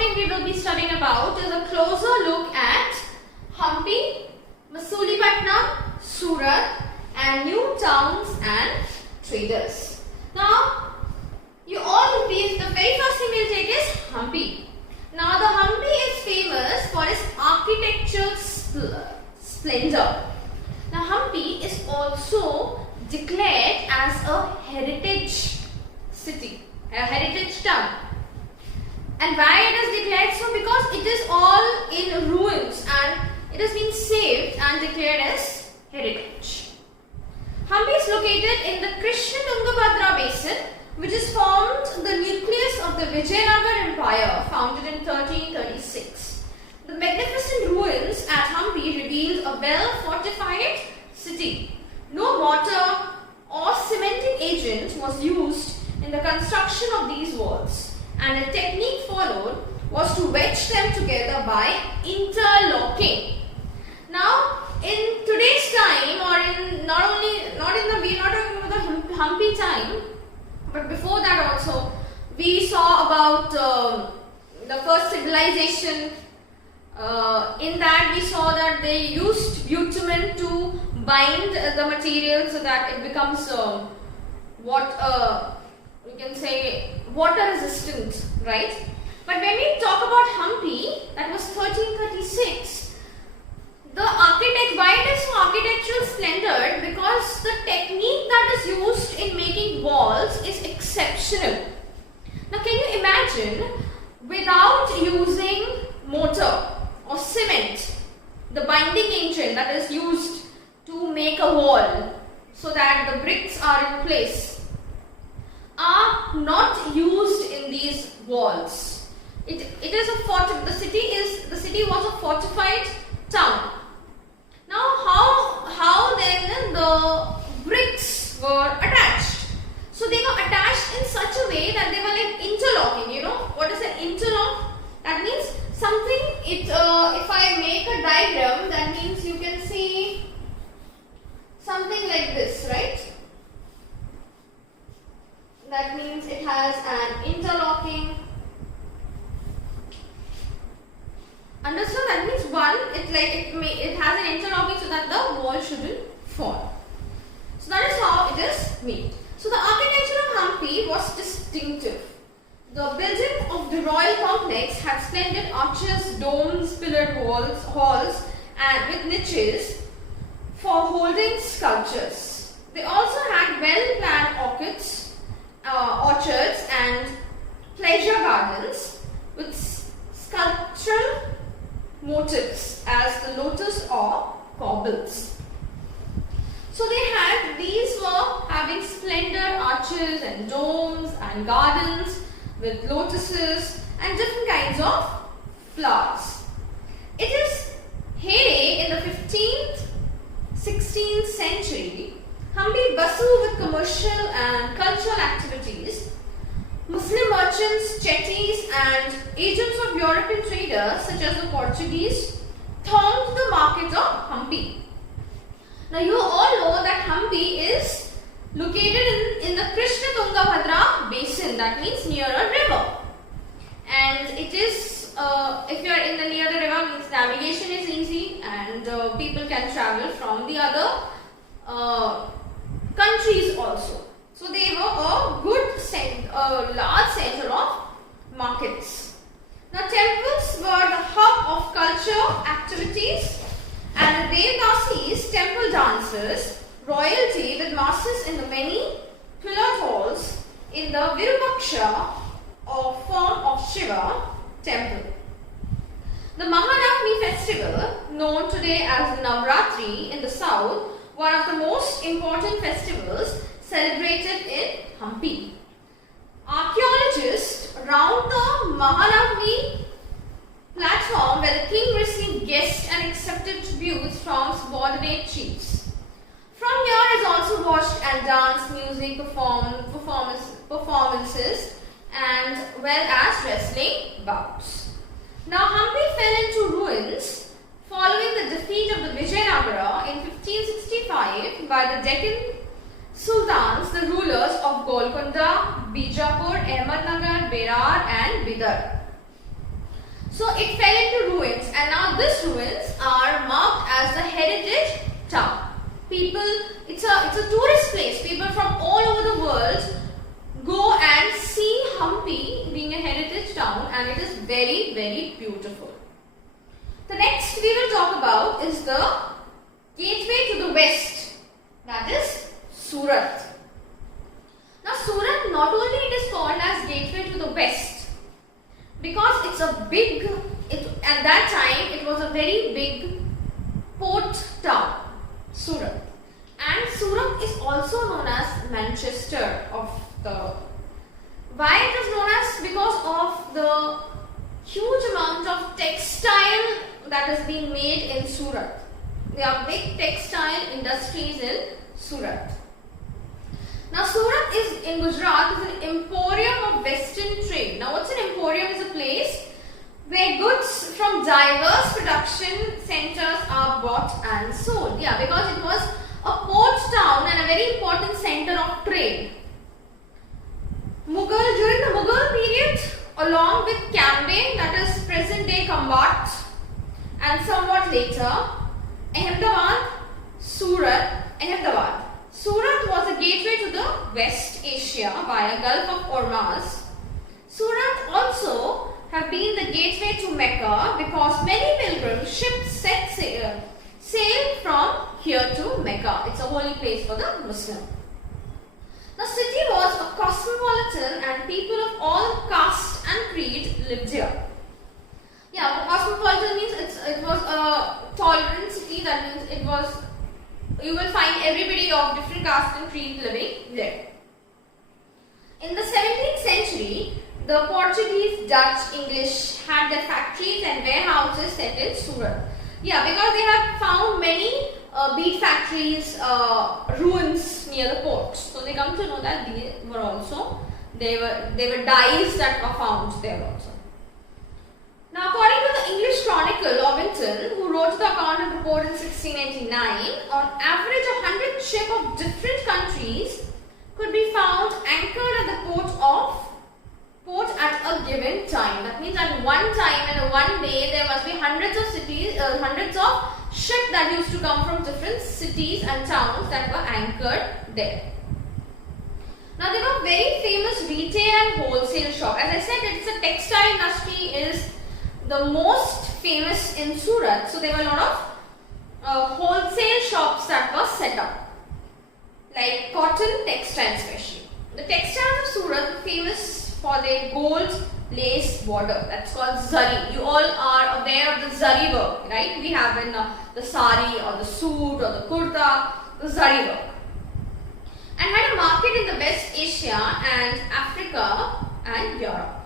topic we will be studying about is a closer look at Hampi, Masulipattnam, Surat and new towns and traders. Now, the very first thing we'll take is Hampi. Now, the Hampi is famous for its architectural splendor. Now, Hampi is also declared as a heritage city, a heritage town. And why it is declared so? Because it is all in ruins and it has been saved and declared as heritage. Hampi is located in the Krishna Tungabhadra basin, which is formed the nucleus of the Vijayanagar Empire, founded in 1336. The magnificent ruins at Hampi reveal a well-fortified city. No mortar or cementing agent was used in the construction of these walls, and the technique followed was to wedge them together by interlocking. Now, in today's time, or in we're not talking about the Hampi time, but before that also, we saw about the first civilization. In that, we saw that they used bitumen to bind the material so that it becomes we can say water resistant, right? But when we talk about Hampi, that was 1336, why it is so architectural splendor? Because the technique that is used in making walls is exceptional. Now, can you imagine, without using mortar or cement, the binding agent that is used to make a wall so that the bricks are in place are not used in these walls. It is the city was a fortified town. Now, how then the bricks were attached? So they were attached in such a way that they were like interlocking. You know what is an interlock? That means something. If I make a diagram, that means you can see something like this, right? That means it has an interlocking. Understand? That means it has an interlocking so that the wall shouldn't fall. So that is how it is made. So the architecture of Hampi was distinctive. The building of the royal complex had splendid arches, domes, pillared halls, and with niches for holding sculptures. They also had well-planned orchards and pleasure gardens with sculptural motifs as the lotus or corbels. So these were having splendid arches and domes and gardens with lotuses and different kinds of flowers. It is heyday in the 15th, 16th century. Hampi bustled with commercial and cultural activities. Muslim merchants, chettis and agents of European traders such as the Portuguese thronged the market of Hampi. Now you all know that Hampi is located in the Krishna Tungabhadra basin, that means near a river. And it is, if you are near the river, means navigation is easy and people can travel from the other countries also. So they were a large center of markets. Now temples were the hub of culture activities, and the Devdasis, temple dancers, royalty with masses in the many pillared halls in the Virupaksha or form of Shiva temple. The Mahanavami festival, known today as the Navratri in the south, one of the most important festivals celebrated in Hampi. Archaeologists round the Mahanavami platform where the king received guests and accepted tributes from subordinate chiefs. From here is also watched and dance, music, performances and well as wrestling bouts. Now Hampi fell into ruins following the defeat of the Vijayanagara in 1565 by the Deccan Sultans, the rulers of Golconda, Bijapur, Ahmednagar, Berar and Bidar. So it fell into ruins, and now these ruins are marked as the heritage town. People, it's a tourist place. People from all over the world go and see Hampi being a heritage town, and it is very, very beautiful. The next we will talk about is the gateway to the west, that is Surat. Now Surat, not only it is called as gateway to the west because it's a big, at that time it was a very big port town, Surat. And Surat is also known as Manchester of the. Why it is known as? Because of the huge amount of textile that is being made in Surat. There are big textile industries in Surat. Now Surat is in Gujarat is an emporium of western trade. Now what's an emporium? Is a place where goods from diverse production centers are bought and sold. Yeah, because it was a port town and a very important center of trade. During the Mughal period, along with Cambay, that is present day Kambat, and somewhat later, Ahmedabad. Surat was a gateway to the West Asia via Gulf of Ormuz. Surat also have been the gateway to Mecca because many pilgrim ships set sail from here to Mecca. It's a holy place for the Muslim. The city was a cosmopolitan and people of all caste and creed lived here. Yeah, cosmopolitan means it was a tolerant city. That means it was, you will find everybody of different caste and creed living there. In the 17th century, the Portuguese, Dutch, English had their factories and warehouses set in Surat. Yeah, because they have found many bead factories, ruins near the port. So they come to know that they were dyes that were found there also. Now, according to the English Chronicle, Ovington, who wrote the account of the port in 1689, on average 100 ships of different countries could be found anchored at the port at a given time. That means at one time and one day there must be hundreds of ships that used to come from different cities and towns that were anchored there. Now there were very famous retail and wholesale shops. As I said, it's a textile industry is the most famous in Surat. So there were a lot of wholesale shops that were set up, like cotton textile especially. The textiles of Surat were famous for their gold lace border. That's called zari. You all are aware of the zari work, right? We have in the sari or the suit or the kurta, the zari work. And had a market in the West Asia and Africa and Europe.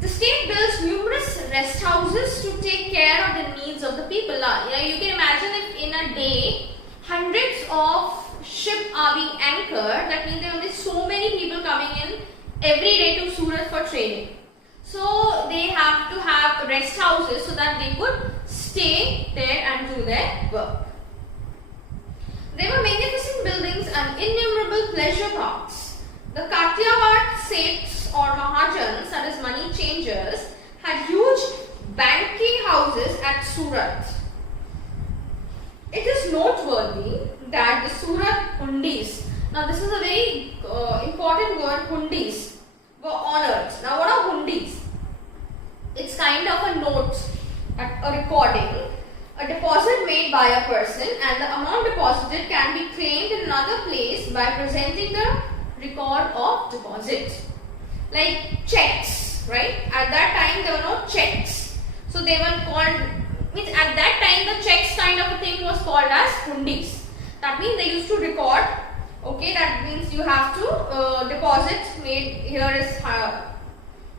The state built numerous rest houses to take care of the needs of the people. You can imagine if in a day hundreds of ships are being anchored, that means there will be so many people coming in every day to Surat for trading. So they have to have rest houses so that they could stay there and do their work. There were magnificent buildings and innumerable pleasure parks. The Kathiawar Seths or Mahajans, that is money changers, had huge banking houses at Surat. It is noteworthy that the Surat Hundis, now this is a very important word, Hundis, were honored. Now what are Hundis? It's kind of a note, a recording, a deposit made by a person, and the amount deposited can be claimed in another place by presenting the record of deposit. Like checks, right? At that time there were no checks. So they were called, means at that time the checks kind of a thing was called as Hundis. That means they used to record. Okay, that means you have to deposit made here is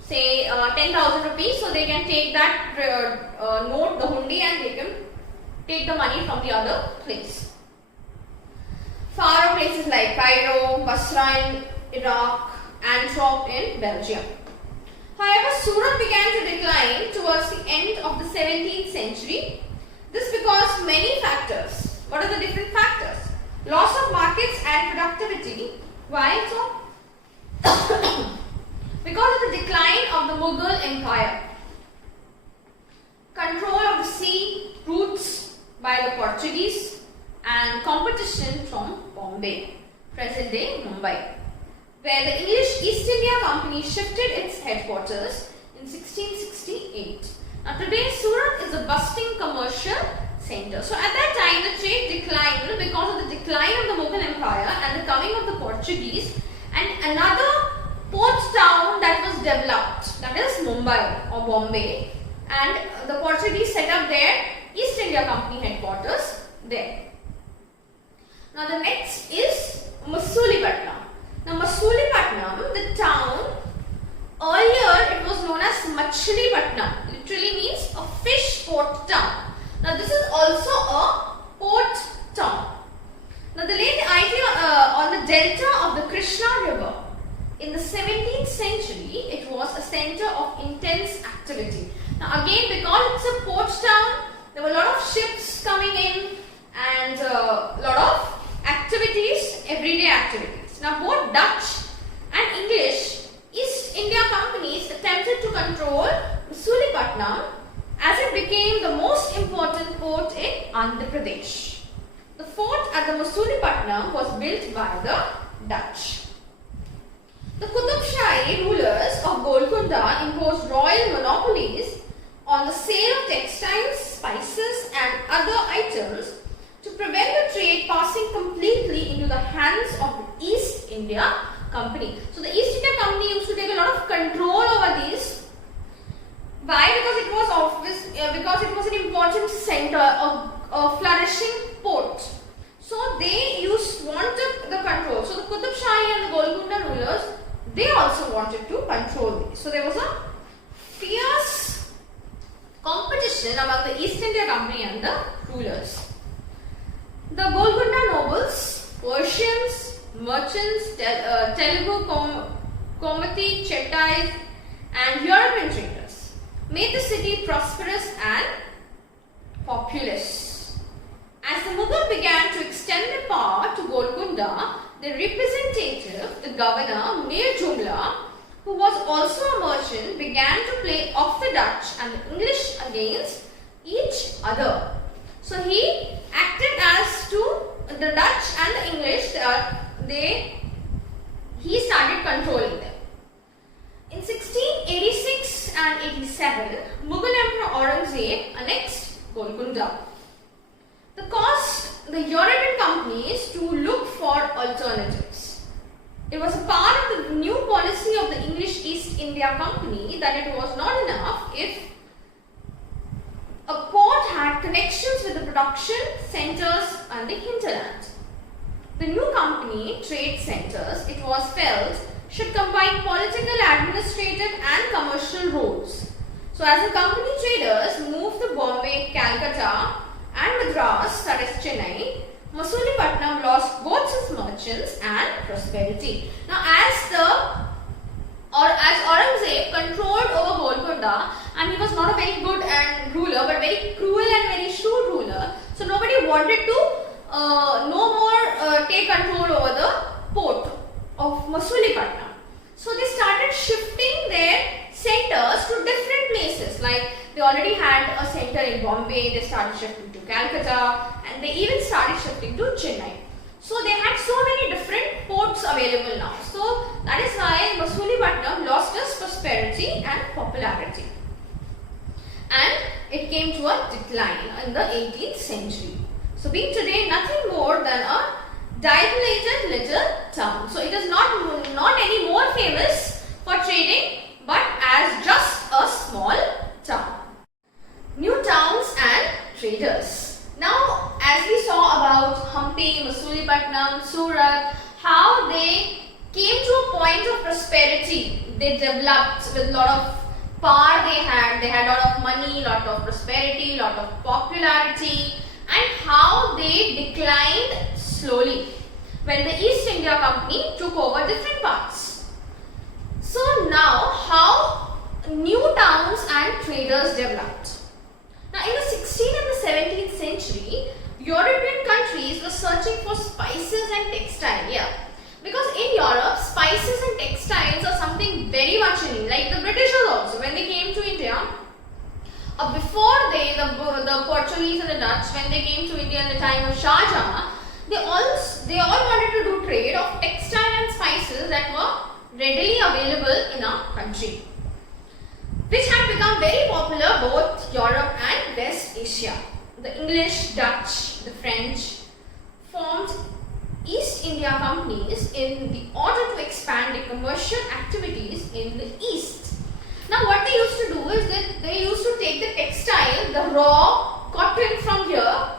say 10,000 rupees, so they can take that note, the hundi, and they can take the money from the other place. Far places like Cairo, Basra in Iraq, Antwerp in Belgium. However, Surat began to decline towards the end of the 17th century. This because many factors. What are the different factors? Loss of markets and productivity. Why so? Because of the decline of the Mughal Empire. control of the sea routes by the Portuguese and competition from Bombay, present day Mumbai, where the English East India Company shifted its headquarters in 1668. Now today Surat is a bustling commercial center. So at that time the trade declined because of the decline of the Mughal Empire and the coming of the Portuguese, and another port town that was developed, that is Mumbai or Bombay, and the Portuguese set up their East India Company headquarters there. Now the next is Masulipatam. Now Masulipatam, the town, earlier it was known as Machilipatnam, literally means a fish port town. Now this is also a port town. Now the late idea on the delta of the Krishna River. In the 17th century, it was a center of intense activity. Now again, because it's a port town, there were a lot of ships coming in and a lot of activities, everyday activities. Now both Dutch and English East India companies attempted to control Masulipatam as it became the most important port in Andhra Pradesh. The fort at the Masulipatam was built by the Dutch. The Qutub Shahi rulers of Golconda imposed royal monopolies on the sale of textiles, spices and other items to prevent the trade passing completely into the hands of the East India Company. So the East India Company used to take a lot of control over these. Why? Because it was an important center, a flourishing port. So they wanted the control. So the Qutub Shahi and the Golconda rulers, they also wanted to control these. So there was a fierce competition among the East India Company and the rulers. The Golconda nobles, Persians, merchants, Telugu, Komati, Chettais and European traders made the city prosperous and populous. As the Mughal began to extend their power to Golconda, the representative, the governor, Mir Jumla, who was also a merchant, began to play off the Dutch and the English against each other. So he acted as to the Dutch and the English, he started controlling them. In 1686 and 87, Mughal Emperor Aurangzeb annexed Golconda. The caused the European companies to look for alternatives. It was a part of the new policy of the English East India Company that it was not enough if a port had connections with the production centers and the hinterland. The new company, Trade Centers, it was felt, should combine political, administrative and commercial roles. So as the company traders moved to Bombay, Calcutta and Madras, that is Chennai, Masulipatam lost both its merchants and prosperity. Now as Aurangzeb controlled over Golconda, and he was not a very good ruler but very cruel and very shrewd ruler, so nobody wanted to no more take control over the port of Masulipatam. So they started shifting their centers to different places. Like they already had a center in Bombay, they started shifting to Calcutta, and they even started shifting to Chennai. So they had so many different ports available now. So that is why Masulipatam lost its prosperity and popularity. And it came to a decline in the 18th century. So being today nothing more than a dilapidated little town. So it is not any more famous for trading but as just a small town. New towns and traders. Now as we saw about Hampi, Masulipatam, Surat, how they came to a point of prosperity. They developed with a lot of power they had a lot of money, lot of prosperity, lot of popularity, and how they declined slowly when the East India Company took over different parts. So now how new towns and traders developed. Now in the 16th and the 17th century, European countries were searching for spices and textile. Yeah. Because in Europe, spices and textiles are something very much in need. Like the Britishers also, when they came to India, before they Portuguese and the Dutch, when they came to India in the time of Shah Jahan, they all wanted to do trade of textile and spices that were readily available in our country, which had become very popular both Europe and West Asia. The English, Dutch, the French formed East India companies in the order to expand their commercial activities in the East. Now what they used to do is that they used to take the textile, the raw cotton from here,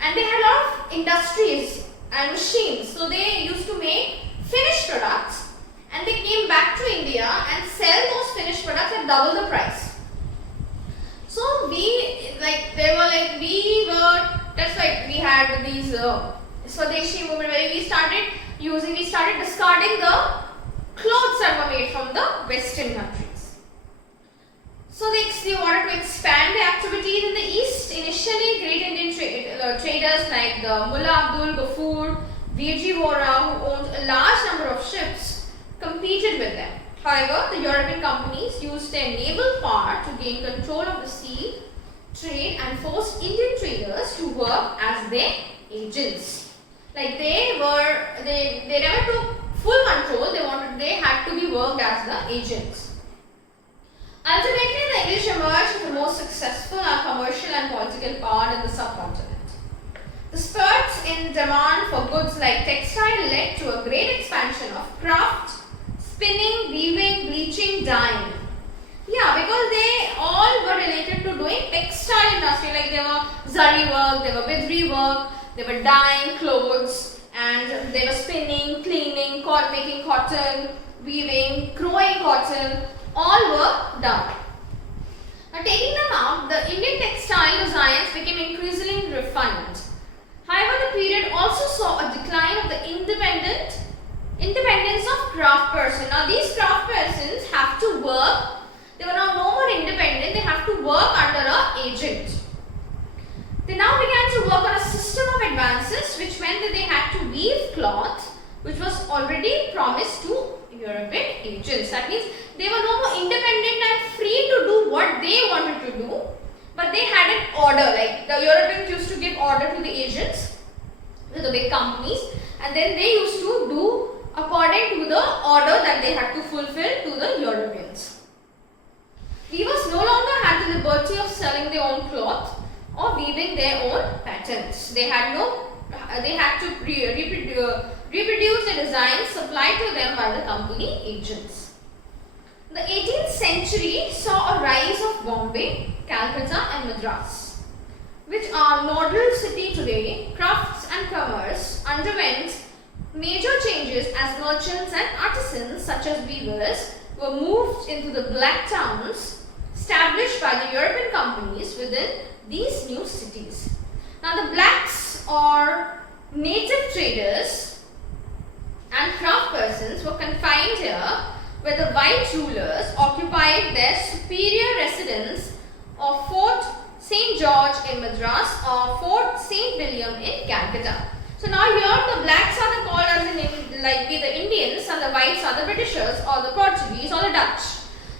and they had a lot of industries and machines. So they used to make finished products, and they came back to India and sell those finished products at double the price. So that's like we had these Swadeshi movement where we started discarding the clothes that were made from the Western countries. So they wanted to expand their activities in the East. Initially, great Indian traders like the Mullah Abdul Ghaffur, V.G. Vora, who owned a large number of ships, competed with them. However, the European companies used their naval power to gain control of the sea trade and forced Indian traders to work as their agents. Like they never took full control. They had to be worked as the agents. Ultimately, the English emerged as the most successful and commercial and political power in the subcontinent. The spurt in demand for goods like textile led to a great expansion of craft, spinning, weaving, bleaching, dyeing. Yeah, because they all were related to doing textile industry. Like there were zari work, there were bidri work, they were dyeing clothes, and they were spinning, cleaning, making cotton, weaving, growing cotton. All were done. Now, taking them out, the Indian textile designs became increasingly refined. However, the period also saw a decline of the independence of craft persons. Now, these craft persons have to work. They were now no more independent. They have to work under an agent. They now began to work on a system of advances, which meant that they had to weave cloth, which was already promised to European agents. That means they were no more independent and free to do what they wanted to do, but they had an order. Like the Europeans used to give order to the agents, to the big companies, and then they used to do according to the order that they had to fulfill to the Europeans. Weavers no longer had the liberty of selling their own cloth or weaving their own patterns. They had to reproduce the designs supplied to them by the company agents. The 18th century saw a rise of Bombay, Calcutta and Madras, which are nodal city today. Crafts and commerce underwent major changes as merchants and artisans such as weavers were moved into the black towns established by the European companies within these new cities. Now the blacks or native traders and craft persons were confined here, where the white rulers occupied their superior residence of Fort St. George in Madras or Fort St. William in Calcutta. So now here the blacks are called as the Indians, and the whites are the Britishers or the Portuguese or the Dutch.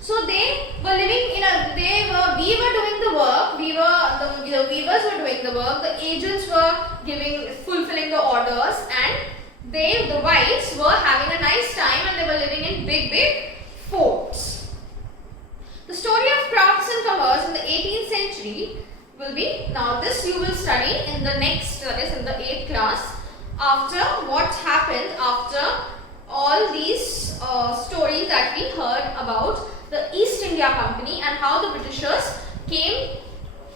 So they were living we were doing the work, the weavers were doing the work, the agents were fulfilling the orders, and the whites were having a nice time and they were living in big forts. The story of crafts and commerce in the 18th century will be, now this you will study in the next, that is in the 8th class, after what happened after all these stories that we heard about the East India Company and how the Britishers came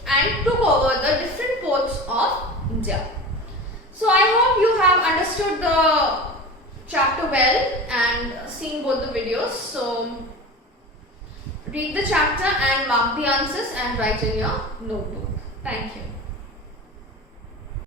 and took over the different ports of India. So I hope you have understood the chapter well and seen both the videos. So read the chapter and mark the answers and write in your notebook. Thank you.